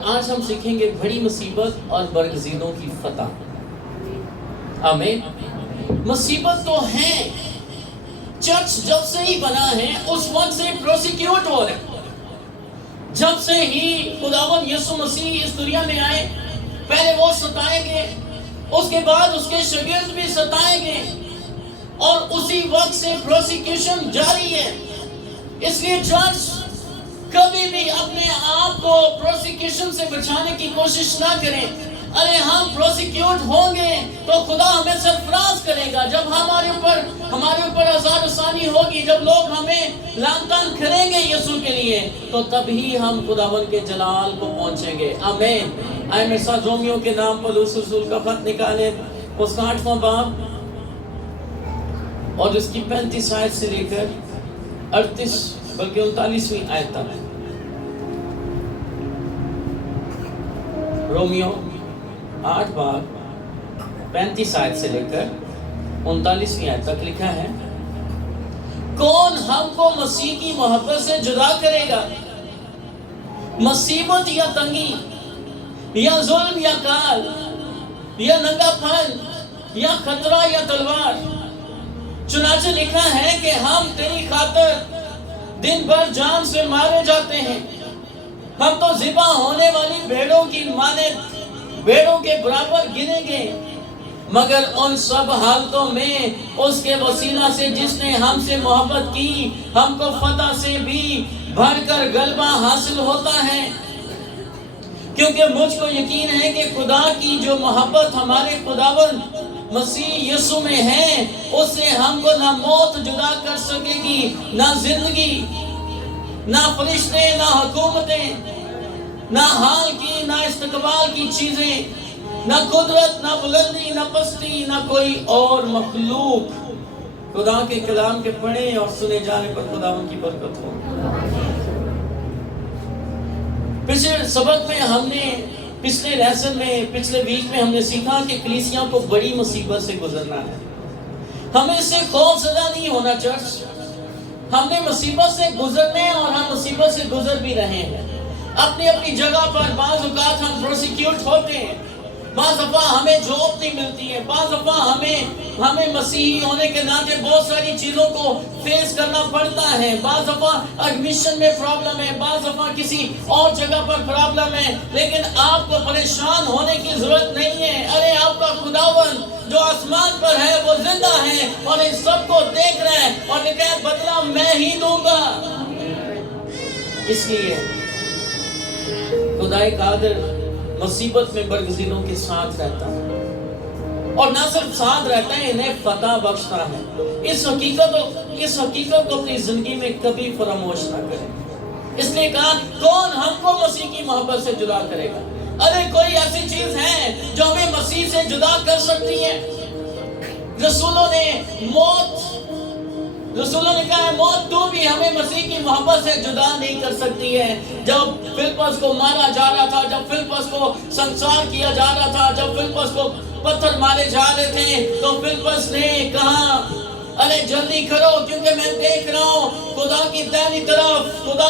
آج ہم سیکھیں گے بڑی مصیبت اور برگزیدوں کی فتح۔ آمین۔ مصیبت تو ہے، چرچ جب سے ہی بنا ہے اس وقت سے پروسیکیوٹ ہو رہے، جب سے ہی خداوند یسوع مسیح اس دنیا میں آئے پہلے وہ ستائے گئے، اس کے بعد اس کے شاگرد بھی ستائے گئے، اور اسی وقت سے پروسیکیوشن جاری ہے۔ اس لیے چرچ کبھی بھی اپنے آپ کو پروسیکیوشن سے بچانے کی کوشش نہ کریں۔ ارے ہم پروسیکیوٹ ہوں گے تو خدا ہمیں سرفراز کرے گا۔ جب ہمارے اوپر عذاب رسانی ہوگی، جب لوگ ہمیں لعن طعن کریں گے یسوع کے لیے، تو تبھی ہم خداوند کے جلال کو پہنچیں گے۔ آمین۔ آئے میرے ساتھ رومیو کے نام پر پولس رسول کا خط نکالیں، اس کا 8واں باب اور اس کی 35 آیت سے لے کر 38 بلکہ 39ویں آیت تک۔ رومیو 8 باب 35 آیت سے لے کر 39ویں آیت تک لکھا ہے، کون ہم کو مسیح کی محبت سے جدا کرے گا؟ مصیبت یا تنگی، یا ظلم یا کال، یا ننگا پھن، یا خطرہ یا تلوار؟ چنانچہ لکھا ہے کہ ہم تیری خاطر دن بھر جان سے مارے جاتے ہیں، ہم تو ذبح ہونے والی بھیڑوں کی مانند بھیڑوں کے برابر گنے گئے، مگر ان سب حالتوں میں اس کے وسیلہ سے جس نے ہم سے محبت کی، ہم کو فتح سے بھی بڑھ کر غلبہ حاصل ہوتا ہے۔ کیونکہ مجھ کو یقین ہے کہ خدا کی جو محبت ہمارے خداوند مسیح یسوع میں ہے، اس سے ہم کو نہ موت جدا کر سکے گی، نہ زندگی، نہ فرشتے، نہ حکومتیں، نہ حال کی نہ استقبال کی چیزیں، نہ قدرت، نہ بلندی، نہ پستی، نہ کوئی اور مخلوق۔ خدا کے کلام کے پڑھیں اور سنے جانے پر خداوند کی برکت ہو۔ پچھلے سبق میں ہم نے پچھلے لیسن میں پچھلے ویک میں ہم نے سیکھا کہ کلیسیاں کو بڑی مصیبت سے گزرنا ہے۔ ہمیں اس سے خوف زدہ نہیں ہونا چرچ، ہم نے مصیبت سے گزرنے اور ہم مصیبت سے گزر بھی رہے ہیں۔ اپنی اپنی جگہ پر بعض اوقات ہم پروسیکیوٹ ہوتے ہیں، بعض دفعہ ہمیں جاب نہیں ملتی ہے، بعض دفعہ ہمیں مسیحی ہونے کے ناطے بہت ساری چیزوں کو فیس کرنا پڑتا ہے، بعض دفعہ ایڈمیشن میں پرابلم ہے، بعض دفعہ کسی اور جگہ پر پرابلم ہے، لیکن آپ کو پریشان ہونے کی ضرورت نہیں ہے۔ ارے آپ کا خداوند جو آسمان پر ہے وہ زندہ ہے اور ان سب کو دیکھ رہا ہے، اور لکھا ہے بدلہ میں ہی دوں گا۔ اس لیے خدائے قادر مصیبت میں برگزیدوں کے ساتھ رہتا ہے، اور نہ صرف ساتھ رہتا ہے، انہیں فتح بخشتا ہے۔ اس حقیقت کو اپنی زندگی میں کبھی فراموش نہ کریں۔ اس لیے کہا کون ہم کو مسیح کی محبت سے جدا کرے گا؟ ارے کوئی ایسی چیز ہے جو ہمیں مسیح سے جدا کر سکتی ہے؟ رسولوں نے کہا ہے موت تو بھی ہمیں مسیح کی محبت سے جدا نہیں کر سکتی ہے۔ جب فلپس کو مارا جا رہا تھا، جب فلپس کو سنسار کیا جا رہا تھا، جب فلپس کو پتھر مارے جا رہے تھے، تو فلپس نے کہا ارے جلدی کرو کیونکہ میں دیکھ رہا ہوں خدا کی دائنی طرف خدا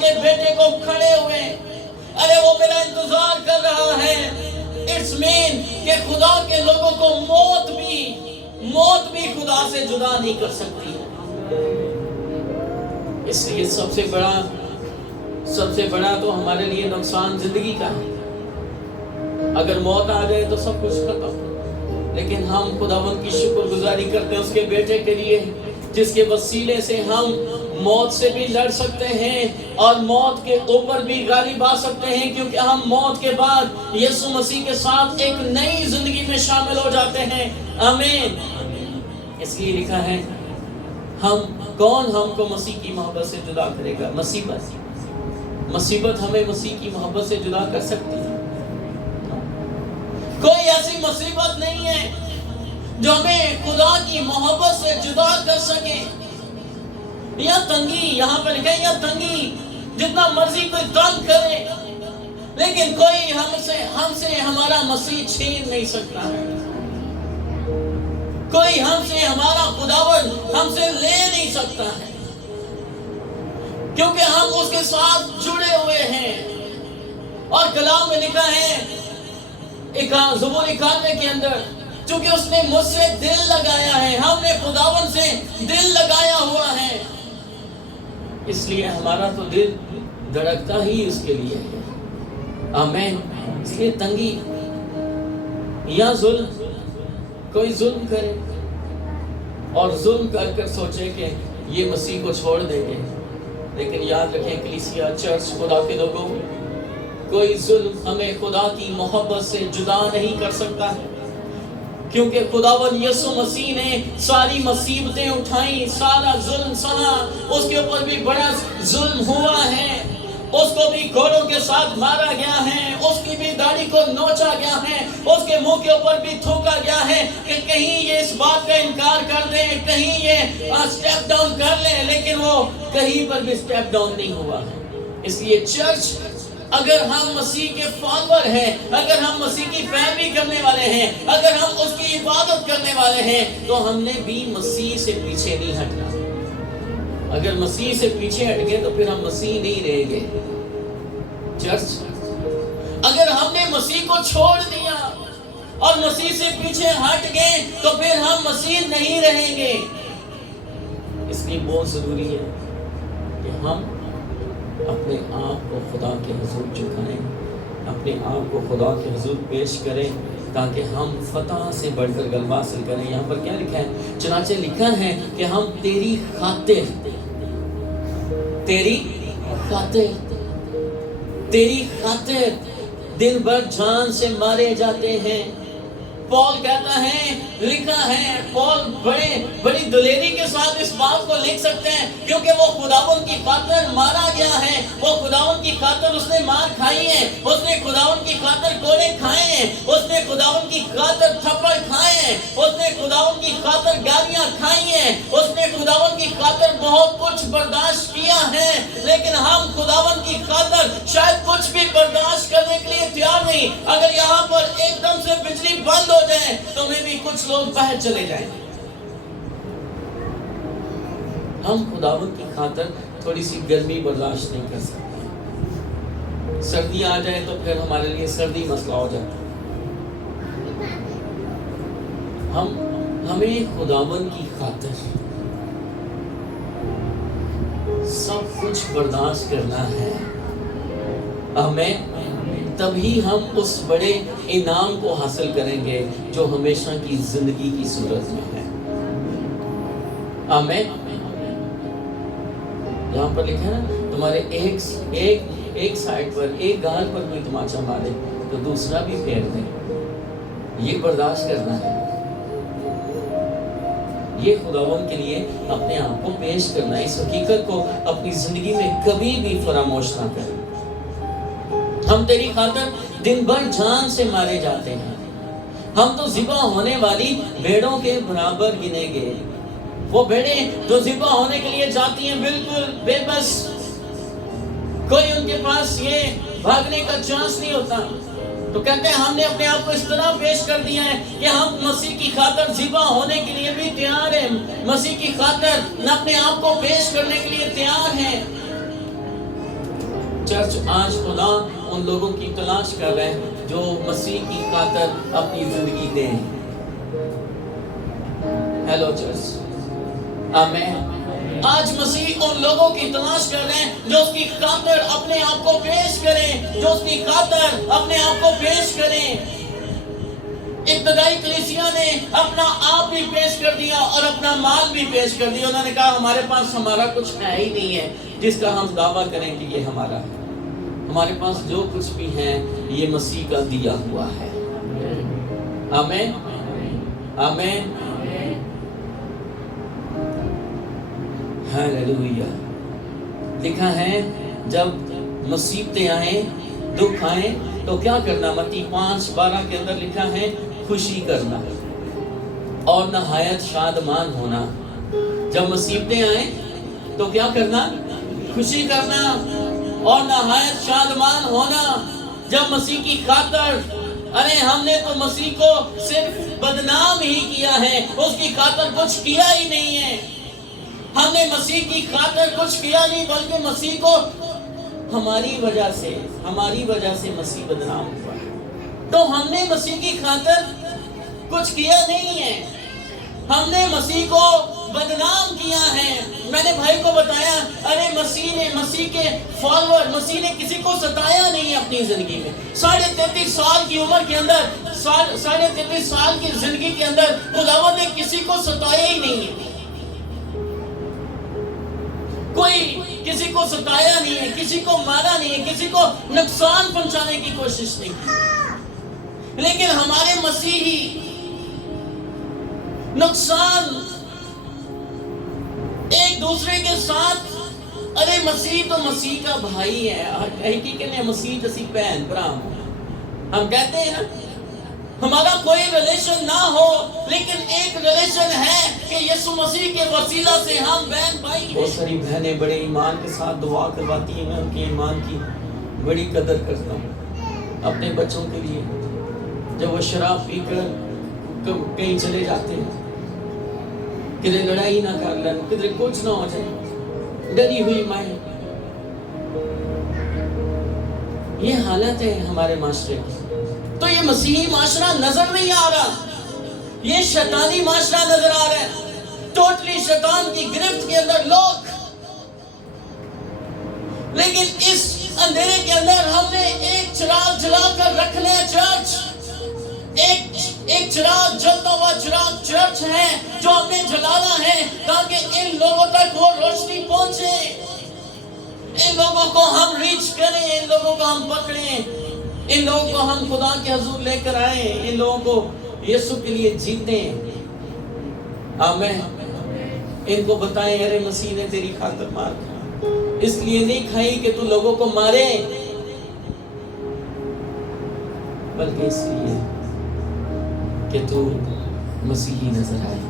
کے بیٹے کو کھڑے ہوئے، ارے وہ میرا انتظار کر رہا ہے۔ اٹس مین کہ خدا کے لوگوں کو موت بھی خدا سے جدا نہیں کر سکتی ہے۔ اس لیے سب سے بڑا تو ہمارے لیے نقصان زندگی کا ہے۔ اگر موت آ جائے تو سب کچھ ختم، لیکن ہم خداوند کی شکر گزاری کرتے ہیں اس کے بیٹے کے لیے، جس کے وسیلے سے ہم موت سے بھی لڑ سکتے ہیں اور موت کے اوپر بھی غالب آ سکتے ہیں، کیونکہ ہم موت کے بعد یسوع مسیح کے ساتھ ایک نئی زندگی میں شامل ہو جاتے ہیں۔ آمین۔ اس لیے لکھا ہے کون ہم کو مسیح کی محبت سے جدا کرے گا؟ مصیبت ہمیں مسیح کی محبت سے جدا کر سکتی ہے؟ کوئی ایسی مصیبت نہیں ہے جو ہمیں خدا کی محبت سے جدا کر سکے۔ یا تنگی، یہاں پر لکھا ہے یا تنگی، جتنا مرضی کوئی تنگ کرے، لیکن کوئی ہم سے ہمارا مسیح چھین نہیں سکتا ہے۔ کوئی ہم سے ہمارا خداوند ہم سے لے نہیں سکتا ہے، کیونکہ ہم اس کے ساتھ جڑے ہوئے ہیں۔ اور کلام میں لکھا ہے زبور 91 کے اندر، چونکہ اس نے مجھ سے دل لگایا ہے، ہم نے خداوند سے دل لگایا ہوا ہے، اس لیے ہمارا تو دل دھڑکتا ہی اس کے لیے ہے۔ آمین۔ اس لیے تنگی یا ظلم، کوئی ظلم کرے اور ظلم کر کر سوچے کہ یہ مسیح کو چھوڑ دیں گے، لیکن یاد رکھیں کلیسیا، چرچ، خدا کے لوگوں، کوئی ظلم ہمیں خدا کی محبت سے جدا نہیں کر سکتا ہے، کیونکہ خداوند یسوع مسیح نے ساری مصیبتیں اٹھائیں، سارا ظلم سہا، اس کے اوپر بھی بڑا ظلم ہوا ہے، اس کو بھی گھوڑوں کے ساتھ مارا گیا ہے، اس کی بھی داڑھی کو نوچا گیا ہے، اس کے منہ کے اوپر بھی تھوکا گیا ہے کہ کہیں یہ اس بات کا انکار کر دیں، کہیں یہ سٹیپ ڈاؤن کر لیں، لیکن وہ کہیں پر بھی سٹیپ ڈاؤن نہیں ہوا ہے۔ اس لیے چرچ، اگر ہم مسیح کے فالوور ہیں، اگر ہم مسیح کی پیروی کرنے والے ہیں، اگر ہم اس کی عبادت کرنے والے ہیں، تو ہم نے بھی مسیح سے پیچھے نہیں ہٹنا۔ اگر مسیح سے پیچھے ہٹ گئے تو پھر ہم مسیح نہیں رہیں گے۔ چرچ، اگر ہم نے مسیح کو چھوڑ دیا اور مسیح سے پیچھے ہٹ گئے تو پھر ہم مسیح نہیں رہیں گے۔ اس لیے بہت ضروری ہے کہ ہم اپنے آپ کو خدا کے حضور جھکائیں، اپنے آپ کو خدا کے حضور پیش کریں، تاکہ ہم فتح سے بڑھ کر غلبہ حاصل کریں۔ یہاں پر کیا لکھا ہے؟ چنانچہ لکھا ہے کہ ہم تیری خاطر دن بھر جان سے مارے جاتے ہیں۔ پال کہتا ہے، لکھا ہے، پال بڑی دلیری کے ساتھ اس بات کو لکھ سکتے ہیں، کیونکہ وہ خداوند کی خاطر مارا گیا ہے، وہ خداوند کی خاطر اس نے مار کھائی ہے، اس نے خداوند کی خاطر کوڑے کھائے ہیں، اس نے خداوند کی خاطر تھپڑ کھائے ہیں، اس نے خداوند کی خاطر گالیاں کھائی ہیں، اس نے خداوند کی خاطر بہت کچھ برداشت کیا ہے، لیکن ہم خداوند کی خاطر شاید کچھ بھی برداشت کرنے کے لیے تیار نہیں۔ اگر یہاں پر ایک دم سے بجلی بند ہو جائے تو میں بھی کچھ لوگ باہر چلے جائیں۔ ہم خداوند کی خاطر تھوڑی سی گرمی برداشت نہیں کر سکتے، سردی آ جائے تو پھر ہمارے لیے سردی مسئلہ ہو جاتا ہے۔ ہمیں خداوند کی خاطر سب کچھ برداشت کرنا ہے، ہمیں تبھی ہم اس بڑے انعام کو حاصل کریں گے جو ہمیشہ کی زندگی کی صورت میں ہے۔ آمین۔ یہاں پر لکھا ہے نا، تمہارے ایک سائڈ پر، ایک گال پر کوئی تماچا مارے تو دوسرا بھی پھیر دے، یہ برداشت کرنا ہے، یہ خداوند کے لیے اپنے آپ کو پیش کرنا ہے۔ اس حقیقت کو اپنی زندگی میں کبھی بھی فراموش نہ کریں۔ ہم تیری خاطر دن بھر جان سے مارے جاتے ہیں، ہم تو ذبح ہونے والی بھیڑوں کے برابر گنے گئے۔ وہ بھیڑیں جو ذبح ہونے کے لیے جاتی ہیں بالکل بے بس، کوئی ان کے پاس یہ بھاگنے کا چانس نہیں ہوتا، تو کہتے ہیں ہم نے اپنے آپ کو اس طرح پیش کر دیا ہے کہ ہم مسیح کی خاطر ذبح ہونے کے لیے بھی تیار ہیں، مسیح کی خاطر اپنے آپ کو پیش کرنے کے لیے تیار ہیں۔ چرچ، آج خدا ان لوگوں کی تلاش کر رہے ہیں جو مسیح کی خاطر اپنی زندگی دیں۔ ہیلو چرچ، آمین۔ آج مسیح ان لوگوں کی تلاش کر رہے ہیں جو اس کی خاطر اپنے آپ کو پیش کریں، جو اس کی خاطر اپنے آپ کو پیش کریں۔ ابتدائی کلیسیا نے اپنا آپ بھی پیش کر دیا اور اپنا مال بھی پیش کر دیا۔ انہوں نے کہا ہمارے پاس ہمارا کچھ ہے ہی نہیں ہے جس کا ہم دعویٰ کریں کہ یہ ہمارا ہے، ہمارے پاس جو کچھ بھی ہے یہ مسیح کا دیا ہوا ہے۔ آمین، آمین، ہاللویہ۔ لکھا ہے جب مصیبتیں آئیں، دکھ آئیں تو کیا کرنا؟ متی 5:12 کے اندر لکھا ہے خوشی کرنا اور نہایت شادمان ہونا۔ جب مصیبتیں آئیں تو کیا کرنا؟ خوشی کرنا اور نہایت شادمان ہونا۔ جب مسیح کی خاطر، ارے ہم نے تو مسیح کو صرف بدنام ہی کیا ہے، اس کی خاطر کچھ کیا ہی نہیں ہے۔ ہم نے مسیح کی خاطر کچھ کیا نہیں، بلکہ مسیح کو ہماری وجہ سے مسیح بدنام ہوا ہے. تو ہم نے مسیح کی خاطر کچھ کیا نہیں ہے, ہم نے مسیح کو بدنام کیا ہے. میں نے بھائی کو بتایا, ارے مسیح کے فالوور, مسیح نے کسی کو ستایا نہیں اپنی زندگی میں. 33.5 سال کی عمر کے اندر, 33.5 سال کی زندگی کے اندر خداوند نے کسی کو ستایا ہی نہیں ہے. کوئی کسی کو ستایا نہیں ہے, کسی کو مارا نہیں ہے, کسی کو نقصان پہنچانے کی کوشش نہیں کی. لیکن ہمارے مسیحی نقصان ایک دوسرے کے ساتھ, ارے مسیح تو مسیح کا بھائی ہے, حقیقت میں مسیح جیسی بہن برا ہم کہتے ہیں نا, ہمارا کوئی ریلیشن نہ ہو لیکن ایک ریلیشن ہے کہ یسوع مسیح کے وسیلہ سے ہم بہن بھائی ہیں. بہت ساری بہنیں بڑے ایمان کے ساتھ دعا کرواتی ہیں, میں ان کے ایمان کی بڑی قدر کرتا ہوں. اپنے بچوں کے لیے جب وہ شراب پی کر کہیں چلے جاتے ہیں, کدھر لڑائی نہ کر لیں, کدھر کچھ نہ ہو جائے, ڈری ہوئی مائیں. یہ حالت ہے ہمارے معاشرے کی. تو یہ مسیحی معاشرہ نظر نہیں آ رہا, یہ شیطانی معاشرہ نظر آ رہا ہے. ٹوٹلی شیطان کی گرفت کے اندر لوگ. لیکن اس اندھیرے کے اندر ہم نے ایک چراغ جلا کر رکھنا ہے. چرچ ایک چراغ, جلتا ہوا چراغ چرچ ہے جو ہم نے جلانا ہے تاکہ ان لوگوں تک وہ روشنی پہنچے, ان لوگوں کو ہم ریچ کریں, ان لوگوں کو ہم پکڑیں, ان لوگوں کو ہم خدا کے حضور لے کر آئیں, ان لوگوں کو یسوع کے لیے جیتیں. آمین. ان کو بتائیں, ارے مسیح نے تیری خاطر مار کھائی, اس لیے نہیں کھائی کہ تو لوگوں کو مارے, بلکہ اس لیے کہ تو مسیحی نظر آئے.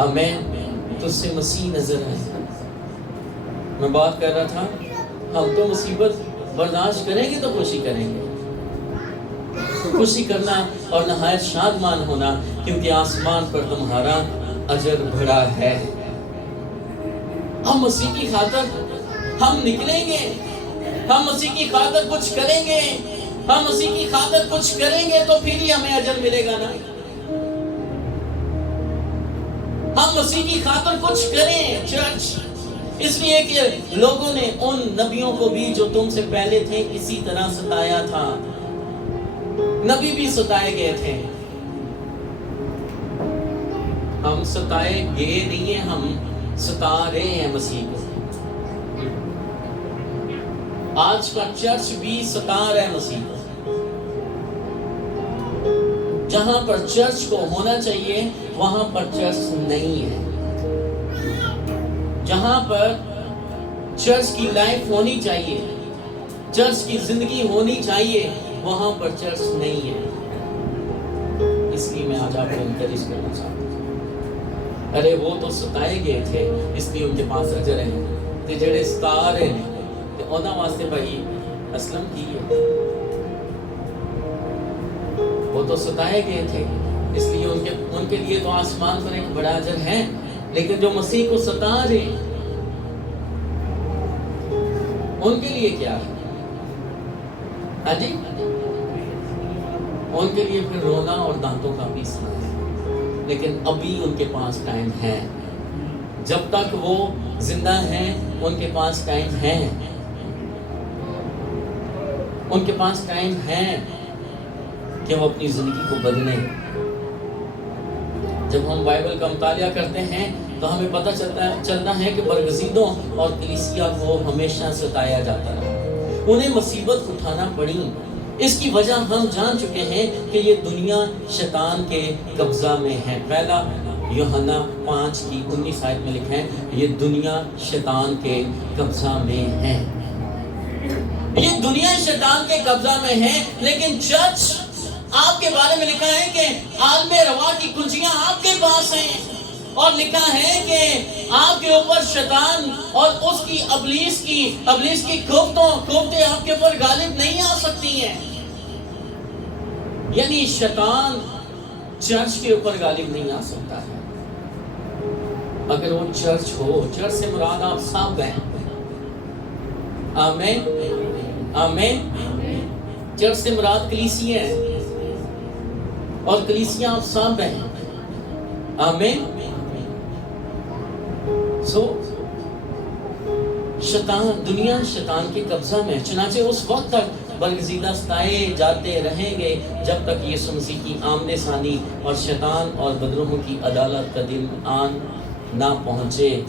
آمین. تو اس سے مسیح نظر آئے. میں بات کر رہا تھا, ہم تو مصیبت برداشت کریں گے تو خوشی کریں گے. خوشی کرنا اور نہایت شادمان ہونا, کیونکہ آسمان پر تمہارا اجر بڑا ہے. ہم مسیح کی خاطر ہم نکلیں گے, ہم مسیح کی خاطر کچھ کریں گے, ہم مسیح کی خاطر کچھ کریں گے تو پھر ہی ہمیں اجر ملے گا نا. ہم مسیح کی خاطر کچھ کریں چرچ, اس لیے کہ لوگوں نے ان نبیوں کو بھی جو تم سے پہلے تھے اسی طرح ستایا تھا. نبی بھی ستائے گئے تھے. ہم ستائے گئے نہیں ہیں, ہم ستا رہے ہیں مسیح کو. آج کا چرچ بھی ستا رہا ہے مسیح کو. جہاں پر چرچ کو ہونا چاہیے وہاں پر چرچ نہیں ہے. جہاں پر چرچ کی لائف ہونی چاہیے, چرچ کی زندگی ہونی چاہیے, وہاں پر چرچ نہیں ہے. اس لیے میں آج آپ کو انکریج کرنا چاہتا ہوں, ارے وہ تو ستائے گئے تھے اس لیے ان کے پاس اجر ہے, تے جڑے ستا رہے ہیں تے انہاں واسطے بھائی اسلم کی ہے. وہ تو ستائے گئے تھے اس لیے ان کے لیے تو آسمان پر ایک بڑا اجر ہے. لیکن جو مسیح کو ستا رہے ہیں ان کے لیے کیا ہے؟ ہاں جی, ان کے لیے پھر رونا اور دانتوں کا پیسنا ہے. لیکن ابھی ان کے پاس ٹائم ہے, جب تک وہ زندہ ہیں ان کے پاس ٹائم ہے, ان کے پاس ٹائم ہے کہ وہ اپنی زندگی کو بدلیں. جب ہم بائبل کا مطالعہ کرتے ہیں تو ہمیں پتہ چلتا ہے کہ برگزیدوں اور کلیسیا کو ہمیشہ ستایا جاتا ہے, انہیں مصیبت اٹھانا پڑی. اس کی وجہ ہم جان چکے ہیں کہ یہ دنیا شیطان کے قبضہ میں ہے. پہلا یوحنا 5:19 میں لکھا ہے, یہ دنیا شیطان کے قبضہ میں ہے. یہ دنیا شیطان کے قبضہ میں ہے. لیکن چرچ آپ کے بارے میں لکھا ہے کہ عالم روا کی کنجیاں آپ کے پاس ہیں, اور لکھا ہے کہ آپ کے اوپر شیطان اور اس کی ابلیس کی قوتیں آپ کے اوپر غالب نہیں آ سکتی ہیں. یعنی شیطان چرچ کے اوپر غالب نہیں آ سکتا ہے. اگر وہ چرچ ہو, چرچ سے مراد آپ سب ہیں, آمین آمین. چرچ سے مراد کلیسیا ہے اور کلیسیا آپ سب ہیں. آمین. شیطان دنیا شیطان کے قبضہ میں، چنانچہ اس وقت تک برگزیدہ ستائے جاتے رہیں گے جب تک یسوع مسیح کی آمد ثانی اور شیطان اور بدروحوں کی عدالت کا دن آن نہ پہنچے.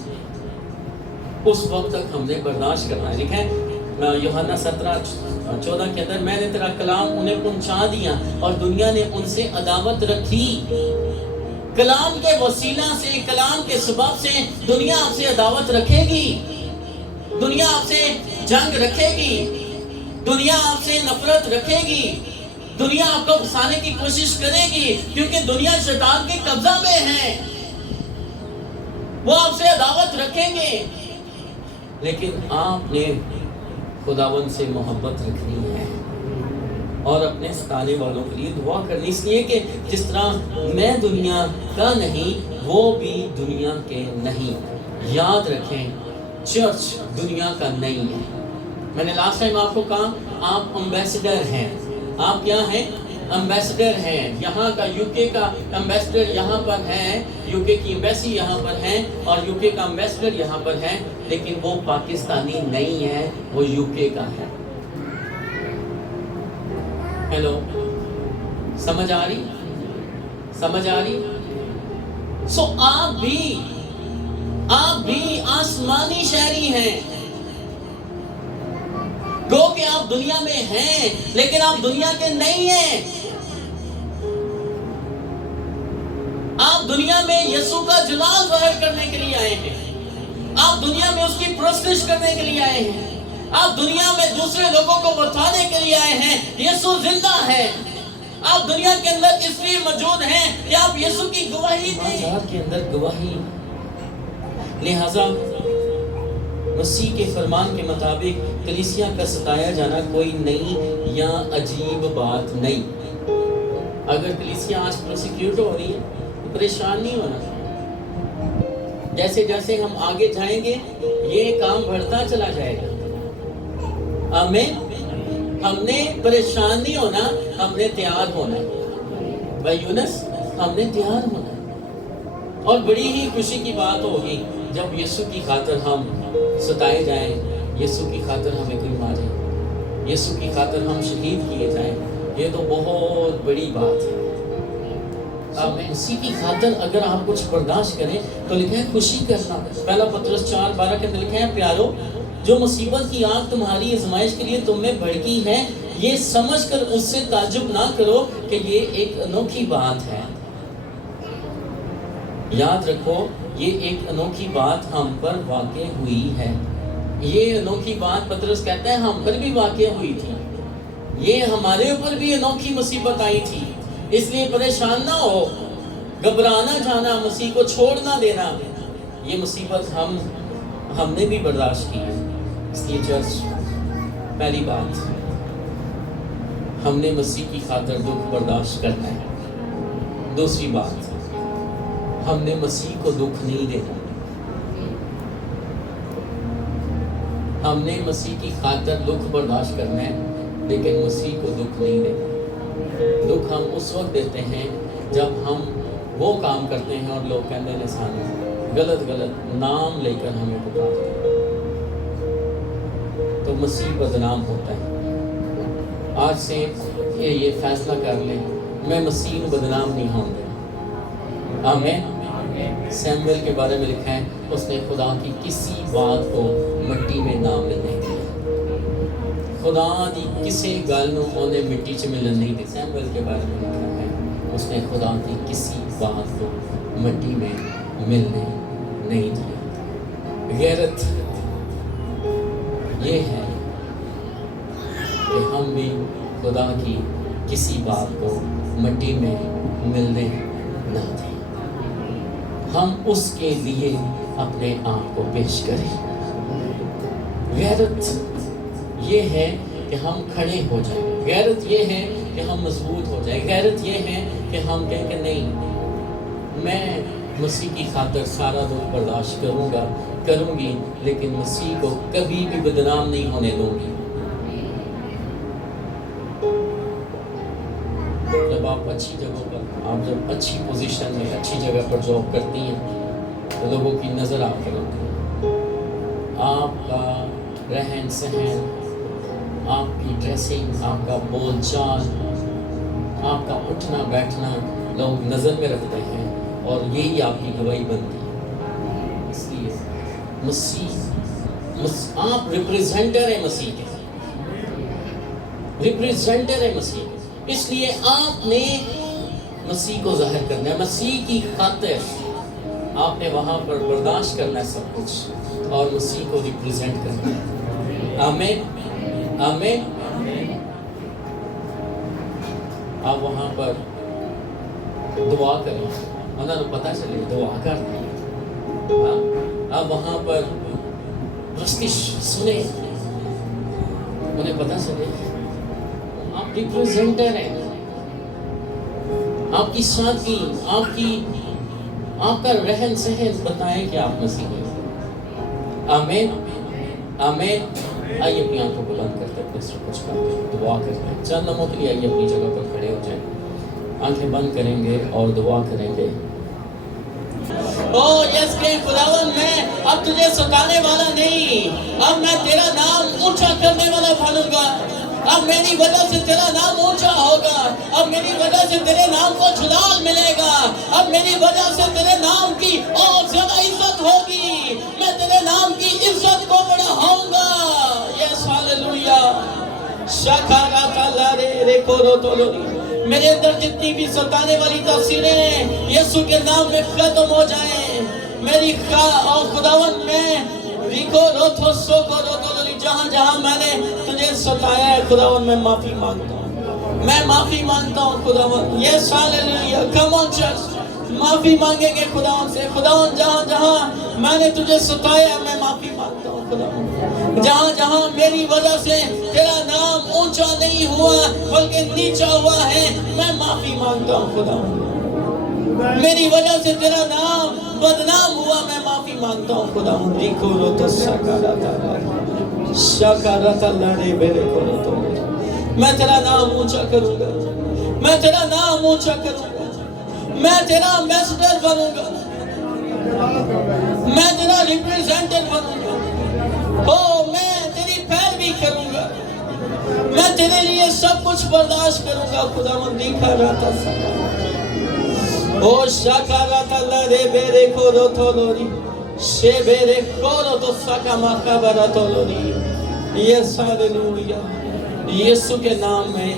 اس وقت تک ہم نے برداشت کرنا ہے. لکھیں یوحنا 17:14 کے اندر، میں نے تیرا کلام انہیں پہنچا دیا اور دنیا نے ان سے عداوت رکھی. کلام کے وسیلہ سے، کلام کے سبب سے دنیا آپ سے عداوت رکھے گی، دنیا آپ سے جنگ رکھے گی، دنیا آپ سے نفرت رکھے گی، دنیا آپ کو پھنسانے کی کوشش کرے گی، کیونکہ دنیا شیطان کے قبضہ میں ہے. وہ آپ سے عداوت رکھیں گے، لیکن آپ نے خداوند سے محبت رکھنی ہے اور اپنے ستانے والوں کے لیے دعا کرنی، اس لیے کہ جس طرح میں دنیا کا نہیں وہ بھی دنیا کے نہیں. یاد رکھیں چرچ دنیا کا نہیں ہے. میں نے لاسٹ ٹائم آپ کو کہا آپ امبیسڈر ہیں. آپ کیا ہیں؟ امبیسڈر ہیں. یہاں کا یو کے کا امبیسڈر یہاں پر ہے، یو کے کی ایمبیسی یہاں پر ہے اور یو کے کا امبیسڈر یہاں پر ہے، لیکن وہ پاکستانی نہیں ہے، وہ یو کے کا ہے. ہیلو، سمجھ آ رہی؟ سمجھ آ رہی؟ سو آپ بھی آسمانی شہری ہیں. گو کہ آپ دنیا میں ہیں لیکن آپ دنیا کے نہیں ہیں. آپ دنیا میں یسوع کا جلال ظاہر کرنے کے لیے آئے ہیں. آپ دنیا میں اس کی پرستش کرنے کے لیے آئے ہیں. آپ دنیا میں دوسرے لوگوں کو بتانے کے لیے آئے ہیں یسوع زندہ ہے. آپ دنیا کے اندر اس لیے موجود ہیں کہ آپ یسوع کی گواہی دیں. آپ کے اندر گواہی. لہذا مسیح کے فرمان کے مطابق کلیسیا کا ستایا جانا کوئی نئی یا عجیب بات نہیں. اگر کلیسیا آج پروسیکیوٹ ہو رہی ہے تو پریشان نہیں ہونا. جیسے جیسے ہم آگے جائیں گے یہ کام بڑھتا چلا جائے گا. آمین. ہم نے پریشان نہیں ہونا، ہم نے تیار ہونا. بھائی یونس، ہم نے تیار ہونا. اور بڑی ہی خوشی کی بات ہوگی جب یسوع کی خاطر ہم ستائے جائیں، یسوع کی خاطر ہمیں کوئی مارے، یسوع کی خاطر ہم شہید کیے جائیں. یہ تو بہت بڑی بات ہے. اب اسی کی خاطر اگر آپ کچھ برداشت کریں تو لکھا ہے خوشی کرنا. پہلا پطرس 4:12 کے اندر لکھا ہے، پیارو جو مصیبت کی آگ تمہاری آزمائش کے لیے تم میں بھڑکی ہے، یہ سمجھ کر اس سے تعجب نہ کرو کہ یہ ایک انوکھی بات ہے. یاد رکھو یہ ایک انوکھی بات ہم پر واقع ہوئی ہے. یہ انوکھی بات پطرس کہتا ہے ہم پر بھی واقع ہوئی تھی. یہ ہمارے اوپر بھی انوکھی مصیبت آئی تھی. اس لیے پریشان نہ ہو، گھبرانا جانا، مسیح کو چھوڑ نہ دینا. یہ مصیبت ہم نے بھی برداشت کی ہے. اس لیے چرچ، پہلی بات ہم نے مسیح کی خاطر دکھ برداشت کرنا ہے. دوسری بات ہم نے مسیح کو دکھ نہیں دینا. ہم نے مسیح کی خاطر دکھ برداشت کرنا ہے لیکن مسیح کو دکھ نہیں دینا. دکھ ہم اس وقت دیتے ہیں جب ہم وہ کام کرتے ہیں اور لوگ کہتے ہیں انسان غلط نام لے کر ہمیں پکارتے ہیں تو مسیح بدنام ہوتا ہے. آج سے یہ فیصلہ کر لیں، میں مسیح کو بدنام نہیں ہوں گا. آمین. سیمویل کے بارے میں لکھا ہے اس نے خدا کی کسی بات کو مٹی میں نہ ملنے دیا. خدا دی کسی گل نو اونے مٹی چ ملن نہیں دی. سیمویل کے بارے میں لکھا ہے اس نے خدا کی کسی بات کو مٹی میں ملنے نہیں دیا. غیرت یہ ہے کہ ہم بھی خدا کی کسی بات کو مٹی میں ملنے نہ دیں. ہم اس کے لیے اپنے آپ کو پیش کریں. غیرت یہ ہے کہ ہم کھڑے ہو جائیں. غیرت یہ ہے کہ ہم مضبوط ہو جائیں. غیرت یہ ہے کہ ہم کہیں کہ نہیں، میں مسیح کی خاطر سارا دکھ برداشت کروں گی، لیکن مسیح کو کبھی بھی بدنام نہیں ہونے دوں گی۔ جب آپ اچھی جگہوں پر، آپ جب اچھی پوزیشن میں اچھی جگہ پر جاب کرتی ہیں تو لوگوں کی نظر آپ پر ہوتی ہے، آپ کا رہن سہن، آپ کی ڈریسنگ، آپ کا بول چال، آپ کا اٹھنا بیٹھنا لوگ نظر میں رکھتے ہیں، اور یہی آپ کی گواہی بنتی ہے۔ اس لیے مسیح آپ ریپریزنٹر ہیں، مسیح کے ریپریزنٹر ہیں مسیح کے، اس لیے آپ نے مسیح کو ظاہر کرنا ہے، مسیح کی خاطر آپ نے وہاں پر برداشت کرنا ہے سب کچھ، اور مسیح کو ریپریزنٹ کرنا ہے۔ آمین آمین۔ آپ وہاں پر دعا کریں، انہوں نے پتہ چلے دعا کرتے ہیں۔ آپ وہاں پر پرستش سنیں، انہیں پتہ چلے آپ ریپریزنٹر ہیں، آپ کی سادگی، آپ کا رہن سہن بتائیں کہ آپ مسیح ہیں۔ آمین آمین۔ آئیے اپنی آنکھوں کو بند کرتے ہیں، اپنے کچھ کرتے دعا کرتے ہیں، چند لمحوں کے لیے آئیے اپنی جگہ پر کھڑے ہو جائیں، آنکھیں بند کریں گے اور دعا کریں گے۔ یس کہ خداوند میں اب تجھے ستانے والا نہیں، اب میں تیرا نام اونچا کرنے والا بنوں گا، اب میری وجہ سے تیرا نام اونچا ہوگا، اب میری وجہ سے تیرے نام کو جلال ملے گا، اب میری وجہ سے تیرے نام کی اور زیادہ عزت ہوگی، میں تیرے نام کی عزت کو بڑھاؤں گا۔ یس ہاللویا۔ شکارات اللہ رے کورو تولوری، میرے اندر جتنی بھی ستانے والی تاثیریں یسوع کے نام میں ختم ہو جائیں۔ میری اور خداوند میں ریکو روتھو سوکو روتولوری، جہاں جہاں میں نے تجھے ستایا ہے خداوند میں معافی مانگتا ہوں، میں معافی مانگتا ہوں خداوند۔ یس ہاللویا۔ کم آن چرچ، معافی مانگیں گے خداوند سے۔ خداوند جہاں جہاں میں نے تجھے ستایا میں معافی مانگتا ہوں خداوند، جہاں جہاں میری وجہ سے تیرا نام اونچا نہیں ہوا بلکہ نیچا ہوا ہے، میں معافی مانگتا ہوں خداوند۔ میری وجہ سے تیرا نام بدنام ہوا، میں معافی مانگتا ہوں خداوند۔ دیکھو رو تو شکارات اللہ نے میرے کو رو تو، میں تیرا نام اونچا کروں گا، میں تیرا نام اونچا کروں گا، میں تیرا ایمبیسڈر بنوں گا، میں تیرا ریپریزنٹر بنوں گا، میں تیری پیروی کروں گا، میں تیرے لیے سب کچھ برداشت کروں گا خداوند۔ دیکھا رہتا شکارات اللہ رے بیرے کو رو تو لوری، شے بیرے کو رو تو سکا ماکا برا تو لوری۔ یس ہاللویا۔ یسوع کے نام میں